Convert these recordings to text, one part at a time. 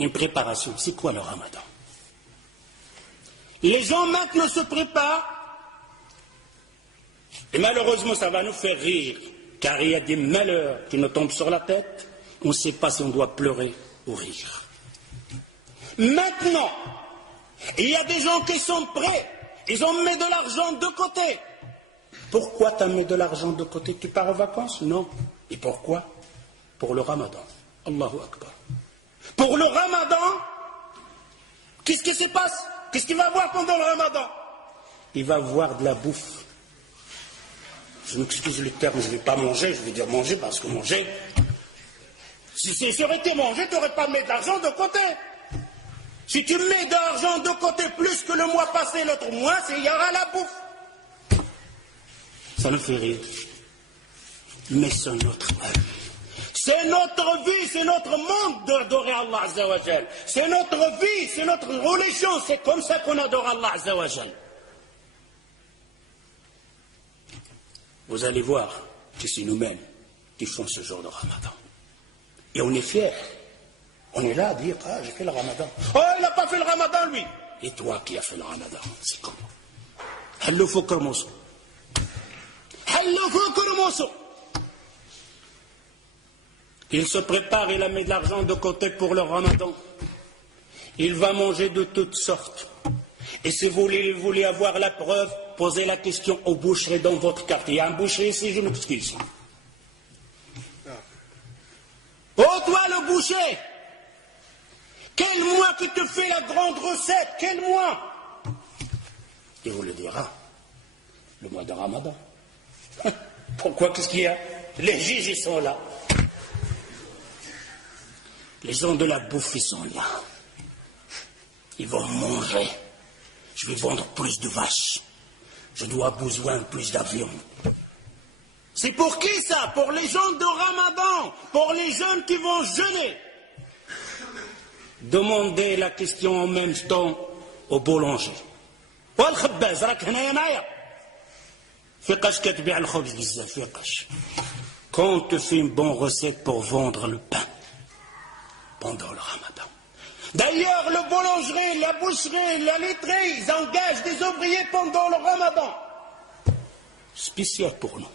Une préparation. C'est quoi le ramadan? Les gens maintenant se préparent, et malheureusement ça va nous faire rire, car il y a des malheurs qui nous tombent sur la tête, on ne sait pas si on doit pleurer ou rire. Maintenant, il y a des gens qui sont prêts, ils ont mis de l'argent de côté. Pourquoi tu as mis de l'argent de côté? Tu pars en vacances? Non. Et pourquoi? Pour le ramadan. Allahu Akbar. Pour le ramadan, qu'est-ce qui se passe? Qu'est-ce qu'il va voir pendant le ramadan? Il va voir de la bouffe. Je m'excuse le terme, je ne vais pas manger, je vais dire manger parce que manger, si ça aurait été manger, tu n'aurais pas mis de l'argent de côté. Si tu mets de l'argent de côté plus que le mois passé, l'autre mois, il y aura la bouffe. Ça nous fait rire. Mais c'est notre âme. C'est notre vie, c'est notre monde d'adorer Allah Azza wa Jal. C'est notre vie, c'est notre religion, c'est comme ça qu'on adore Allah Azza wa Jal. Vous allez voir que c'est nous-mêmes qui font ce genre de ramadan. Et on est fiers. On est là à dire, ah, j'ai fait le ramadan. Oh, il n'a pas fait le ramadan, lui. Et toi qui as fait le ramadan, c'est comment? Hallo fukr mousso. Hallo fukr mousso. Il se prépare, il a mis de l'argent de côté pour le ramadan. Il va manger de toutes sortes. Et si vous voulez avoir la preuve, posez la question aux boucheries dans votre quartier. Il y a un boucher ici, je m'excuse. Oh, toi le boucher, quel mois qui te fait la grande recette? Quel mois? Il vous le dira. Le mois de ramadan. Pourquoi? Qu'est-ce qu'il y a? Les juges, ils sont là. Les gens de la bouffe, ils sont là. Ils vont manger. Je vais vendre plus de vaches. Je dois besoin de plus d'avions. C'est pour qui ça? Pour les gens de Ramadan, pour les jeunes qui vont jeûner. Demandez la question en même temps au boulanger. Quand on te fait une bonne recette pour vendre le pain pendant le Ramadan. D'ailleurs, le boulangerie, la boucherie, la laiterie, ils engagent des ouvriers pendant le Ramadan. Spécial pour nous.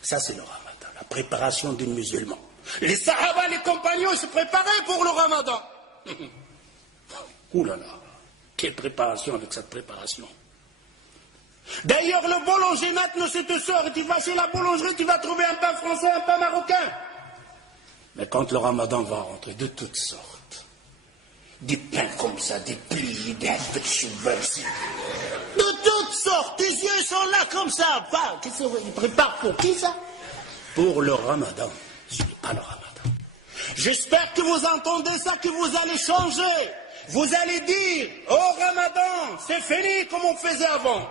Ça, c'est le Ramadan, la préparation des musulmans. Les Sahaba, les compagnons se préparaient pour le Ramadan. Ouh là là, quelle préparation avec cette préparation. D'ailleurs, le boulanger, maintenant, c'est te sort et tu vas chez la boulangerie, tu vas trouver un pain français, un pain marocain. Mais quand le Ramadan va rentrer, de toutes sortes, des pains comme ça, des plis, des cheveux, de toutes sortes, tes yeux sont là comme ça. Qu'est-ce qu'ils préparent pour qui ça? Pour le Ramadan. Ce n'est pas le Ramadan. J'espère que vous entendez ça, que vous allez changer. Vous allez dire, oh Ramadan, c'est fini comme on faisait avant.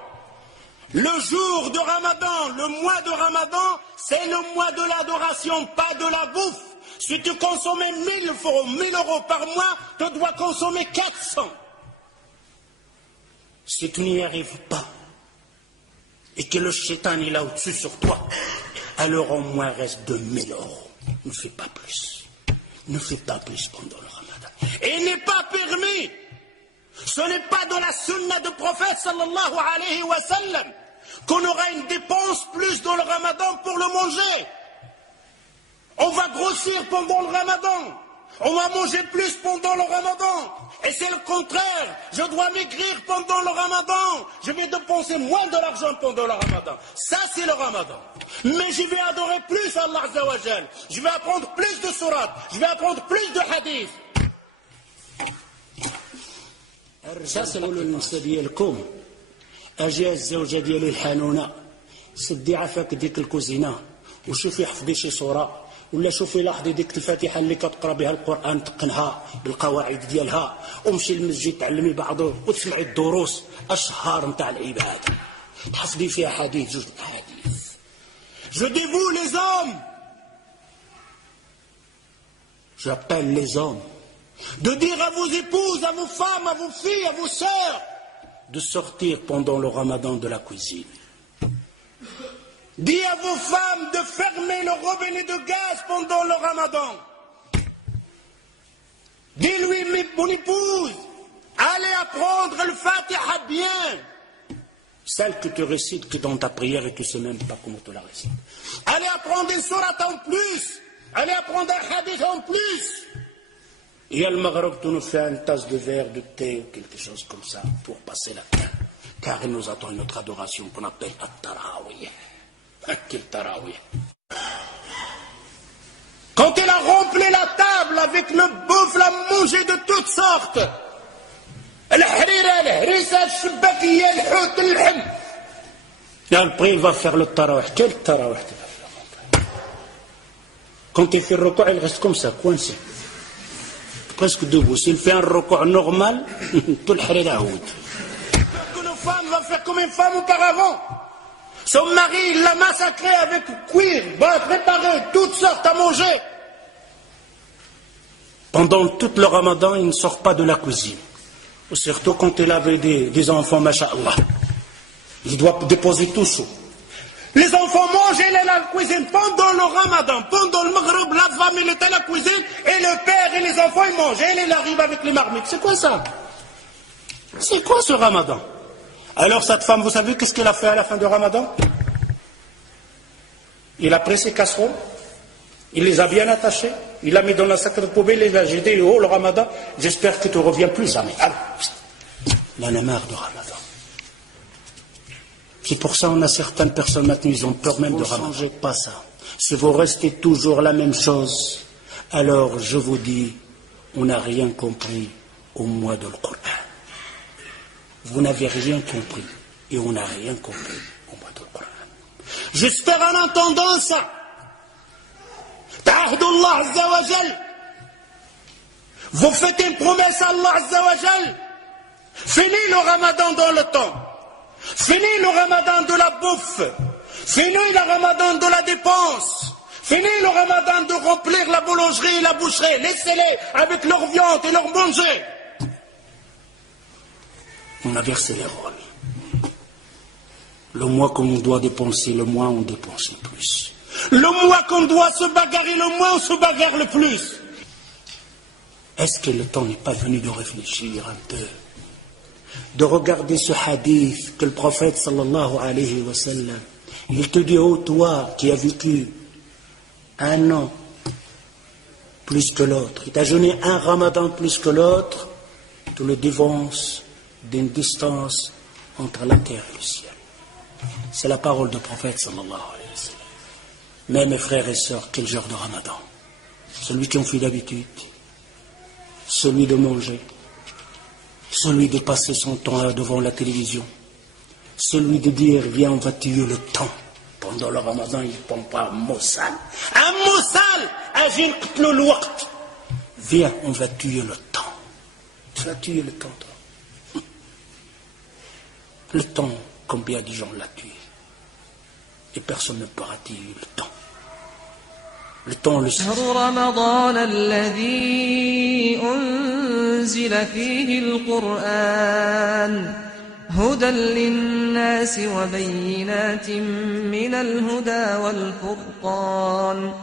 Le jour de Ramadan, le mois de Ramadan, c'est le mois de l'adoration, pas de la bouffe. Si tu consommais 1000 euros par mois, tu dois consommer 400. Si tu n'y arrives pas, et que le shaitan est là au-dessus sur toi, alors au moins reste 2000 euros. Ne fais pas plus. Ne fais pas plus pendant le Ramadan. Et il n'est pas permis. Ce n'est pas dans la sunna du prophète sallallahu alayhi wa sallam qu'on aura une dépense plus dans le Ramadan pour le manger. On va grossir pendant le Ramadan. On va manger plus pendant le Ramadan. Et c'est le contraire. Je dois maigrir pendant le Ramadan. Je vais dépenser moins de l'argent pendant le Ramadan. Ça, c'est le Ramadan. Mais je vais adorer plus Allah Azza wa Jal. Je vais apprendre plus de sourates. Je vais apprendre plus de hadiths. Ça, c'est le ديالكم. أجي الزوجة ديالي الحنونة. سدي عافاك ديك الكوزينة. وشوفي حفظي شي صورة. ولا شوفي لاحظي ديك الفاتحه اللي كتقرا بها القران تقنها بالقواعد ديالها ومشي للمسجد تعلمي بعضه وتسمعي الدروس اشهار نتاع العباده تحفظي فيها حديث جوج احاديث. Je dis vous les hommes, j'appelle les hommes, de dire à vos épouses, à vos femmes, à vos filles, à vos sœurs, de sortir pendant le Ramadan de la cuisine. Dis à vos femmes de fermer le robinet de gaz pendant le Ramadan. celle que tu récites que dans ta prière et tu ne sais même pas comment tu la récites. Allez apprendre une sourate en plus. Allez apprendre un hadith en plus. Et à Maghreb, tu nous fais une tasse de verre, de thé ou quelque chose comme ça pour passer la terre. Car il nous attend une autre adoration qu'on appelle At-Tarawih. Quel Tarawih. Quand il a rempli la table avec le bouffe, la manger de toutes sortes. Et après, il va faire le tarawih. Quel tarawih tu vas faire? Quand il fait le recours, il reste comme ça, coincé. Presque debout. S'il fait un recours normal, tout le harira aoud. Une femme va faire comme une femme auparavant. Son mari, il l'a massacré avec cuir, préparé, toutes sortes à manger. Pendant tout le ramadan, il ne sort pas de la cuisine. Surtout quand il avait des enfants, masha'Allah. Il doit déposer tout ça. Les enfants mangent, il est à la cuisine. Pendant le ramadan, pendant le maghreb, la femme, elle est à la cuisine, et le père et les enfants, ils mangent. Et il arrive avec les marmites. C'est quoi ça? C'est quoi ce ramadan? Alors cette femme, vous savez qu'est-ce qu'elle a fait à la fin du ramadan? Il a pris ses casseroles, il les a bien attachées, il l'a mis dans la sac de poubelle, il a dit, oh le ramadan, j'espère que tu ne reviens plus jamais. Alors, il en a marre du ramadan. C'est pour ça qu'on a certaines personnes maintenant, ils ont peur même de ramadan. Ne changez pas ça. Si vous restez toujours la même chose, alors je vous dis, on n'a rien compris au mois de Coran. Vous n'avez rien compris et on n'a rien compris au mois de Coran. J'espère en entendant ça. Ta'ahdullah Azza wa Jal. Vous faites une promesse à Allah Azza wa Jal. Fini le ramadan dans le temps. Fini le ramadan de la bouffe. Fini le ramadan de la dépense. Fini le ramadan de remplir la boulangerie et la boucherie. Laissez-les avec leur viande et leur manger. On a versé les rôles. Le mois qu'on doit dépenser, le mois on dépense le plus. Le mois qu'on doit se bagarrer, le mois on se bagarre le plus. Est-ce que le temps n'est pas venu de réfléchir un peu, de regarder ce hadith que le prophète sallallahu alayhi wa sallam, il te dit, oh toi qui as vécu un an plus que l'autre, il t'a jeûné un ramadan plus que l'autre, tu le dévances d'une distance entre la terre et le ciel. C'est la parole du prophète sallallahu alayhi wa sallam. Mais mes frères et sœurs, quel genre de ramadan? Celui qui en fait d'habitude, celui de manger, celui de passer son temps devant la télévision, celui de dire viens on va tuer le temps. Pendant le ramadan il ne prend pas un mot sale, agir le waqt. Viens on va tuer le temps. Tu vas tuer le temps toi. Le temps, combien de gens l'a tué? Et personne ne pourra tuer le temps. Le temps le sait. رمضان الذي أنزل فيه القرآن هدى للناس وبينات من الهدى والفرقان